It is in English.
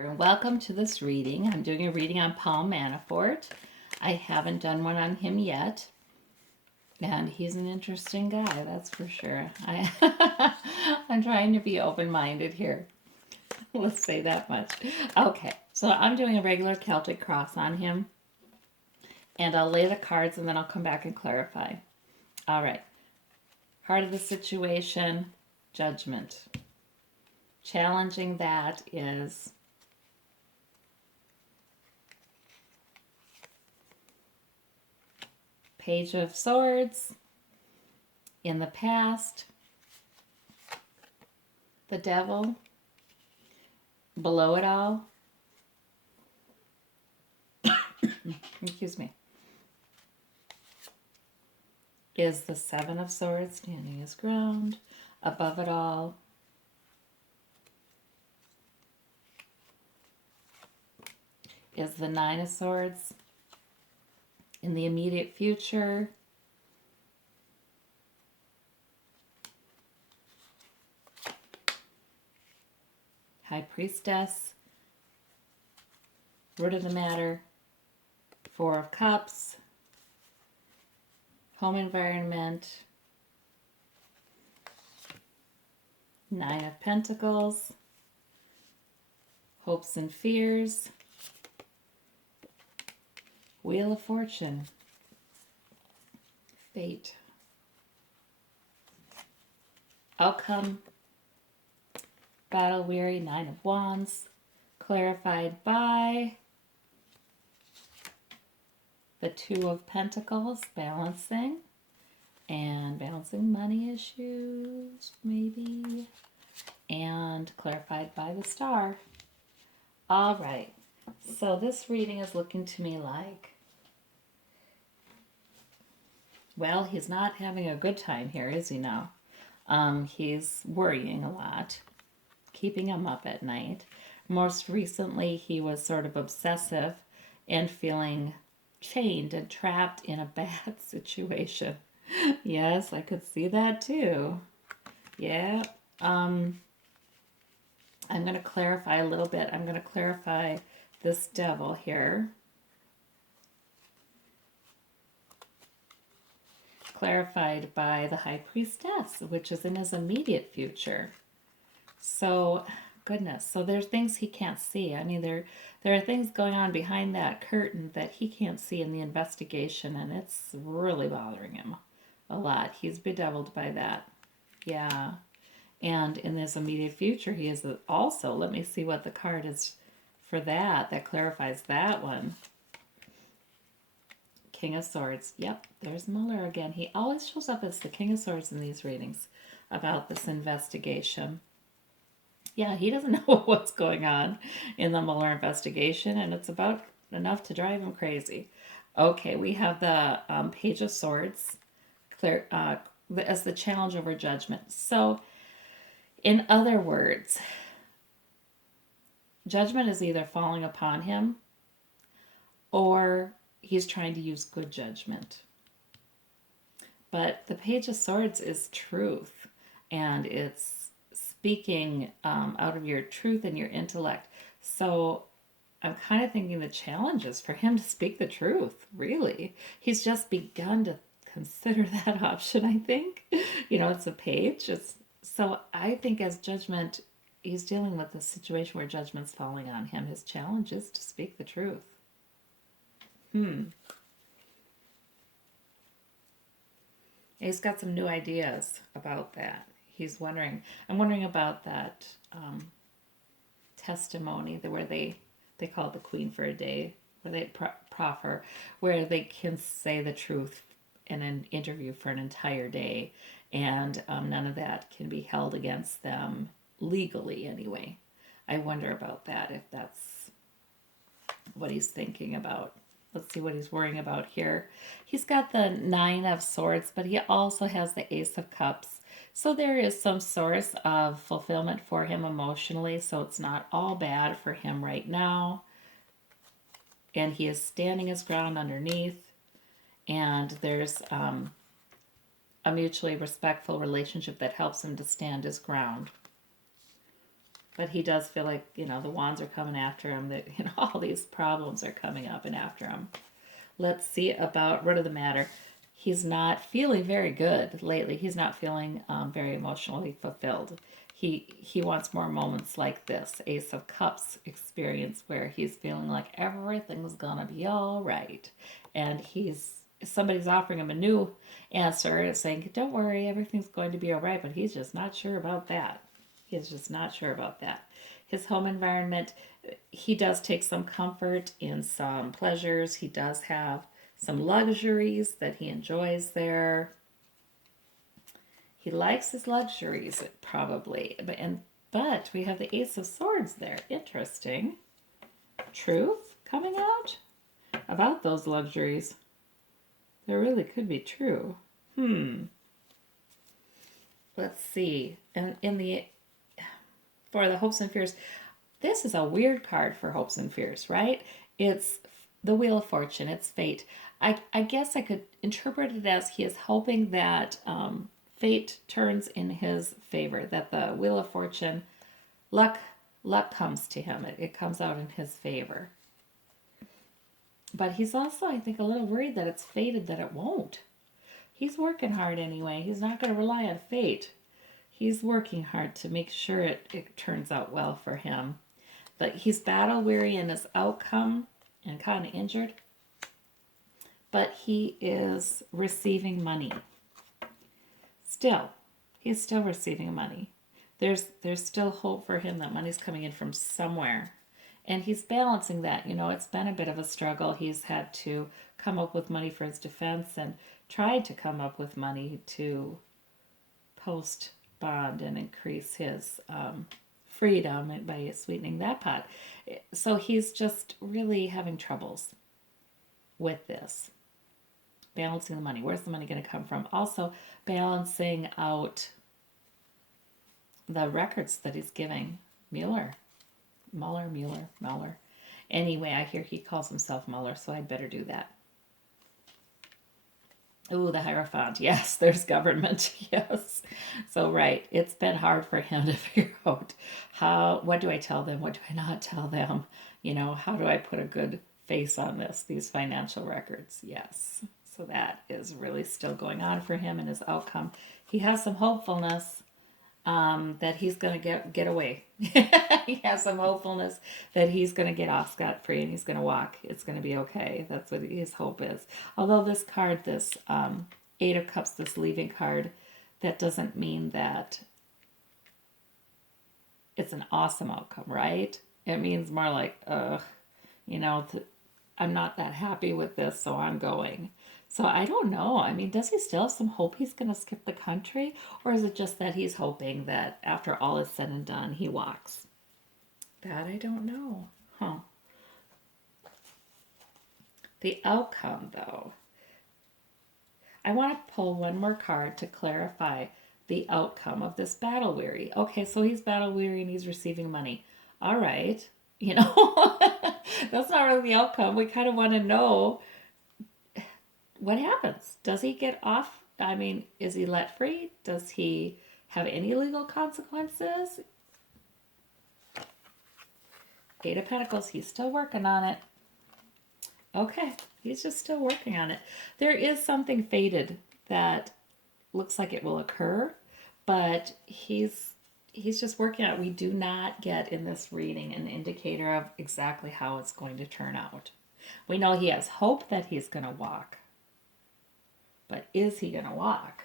And welcome to this reading. I'm doing a reading on Paul Manafort. I haven't done one on him yet, and he's an interesting guy, that's for sure. I'm trying to be open-minded here. Let's say that much. Okay, so I'm doing a regular Celtic cross on him, and I'll lay the cards and then I'll come back and clarify. All right, heart of the situation, judgment. Challenging that is Page of Swords, in the past, the Devil, below it all, excuse me, is the Seven of Swords, standing his ground, above it all, is the Nine of Swords, in the immediate future, High Priestess, root of the matter, Four of Cups, home environment, Nine of Pentacles, hopes and fears, Wheel of Fortune, fate, outcome, battle weary, Nine of Wands, clarified by the Two of Pentacles, balancing money issues, maybe, and clarified by the Star. All right, so this reading is looking to me like, well, he's not having a good time here, is he now? He's worrying a lot, keeping him up at night. Most recently, he was sort of obsessive and feeling chained and trapped in a bad situation. Yes, I could see that too. Yeah. I'm going to clarify a little bit. I'm going to clarify this Devil here. Clarified by the High Priestess, which is in his immediate future. So, goodness. So there's things he can't see. I mean, there are things going on behind that curtain that he can't see in the investigation, and it's really bothering him a lot. He's bedeviled by that. Yeah. And in this immediate future, he is also, let me see what the card is for that clarifies that one. King of Swords. Yep, there's Muller again. He always shows up as the King of Swords in these readings about this investigation. Yeah, he doesn't know what's going on in the Mueller investigation, and it's about enough to drive him crazy. Okay, we have the Page of Swords as the challenge over judgment. So, in other words, judgment is either falling upon him or he's trying to use good judgment. But the Page of Swords is truth, and it's speaking out of your truth and your intellect. So I'm kind of thinking the challenge is for him to speak the truth, really. He's just begun to consider that option, I think. It's a page. So I think as judgment, he's dealing with a situation where judgment's falling on him. His challenge is to speak the truth. He's got some new ideas about that. I'm wondering about that testimony where they call the Queen for a day, where they proffer, where they can say the truth in an interview for an entire day, and none of that can be held against them legally anyway. I wonder about that, if that's what he's thinking about. Let's see what he's worrying about here. He's got the Nine of Swords, but he also has the Ace of Cups. So there is some source of fulfillment for him emotionally, so it's not all bad for him right now. And he is standing his ground underneath, and there's a mutually respectful relationship that helps him to stand his ground. But he does feel like, the wands are coming after him, that, all these problems are coming up and after him. Let's see about root of the matter. He's not feeling very good lately. He's not feeling very emotionally fulfilled. He wants more moments like this Ace of Cups experience where he's feeling like everything's gonna be all right, and somebody's offering him a new answer, saying, "Don't worry, everything's going to be all right," but he's just not sure about that. He's just not sure about that. His home environment, he does take some comfort in some pleasures. He does have some luxuries that he enjoys there. He likes his luxuries, probably. But we have the Ace of Swords there. Interesting. Truth coming out about those luxuries. There really could be true. Let's see. And for the hopes and fears, this is a weird card for hopes and fears, right? It's the Wheel of Fortune. It's fate. I guess I could interpret it as he is hoping that fate turns in his favor, that the Wheel of Fortune, luck comes to him. It comes out in his favor. But he's also, I think, a little worried that it's fated that it won't. He's working hard anyway. He's not going to rely on fate. He's working hard to make sure it turns out well for him. But he's battle weary in his outcome and kind of injured. But he is receiving money. He's still receiving money. There's still hope for him that money's coming in from somewhere. And he's balancing that. It's been a bit of a struggle. He's had to come up with money for his defense and tried to come up with money to post bond and increase his freedom by sweetening that pot. So he's just really having troubles with this. Balancing the money. Where's the money going to come from? Also, balancing out the records that he's giving Mueller. Anyway, I hear he calls himself Mueller, so I'd better do that. Ooh, the Hierophant. Yes, there's government. Yes. So, right. It's been hard for him to figure out what do I tell them? What do I not tell them? How do I put a good face on these financial records? Yes. So that is really still going on for him and his outcome. He has some hopefulness that he's going to get away. He has some hopefulness that he's going to get off scot-free and he's going to walk. It's going to be okay. That's what his hope is. Although this card, this Eight of Cups, this leaving card, that doesn't mean that it's an awesome outcome, right? It means more like, I'm not that happy with this, so I'm going. So I don't know. I mean, does he still have some hope he's going to skip the country? Or is it just that he's hoping that after all is said and done, he walks? That I don't know. The outcome, though. I want to pull one more card to clarify the outcome of this battle weary. Okay, so he's battle weary and he's receiving money. All right. That's not really the outcome. We kind of want to know what happens. Does he get off? I mean, is he let free? Does he have any legal consequences? Eight of Pentacles, he's still working on it. Okay, he's just still working on it. There is something fated that looks like it will occur, but he's just working on it. We do not get in this reading an indicator of exactly how it's going to turn out. We know he has hope that he's going to walk. But is he going to walk?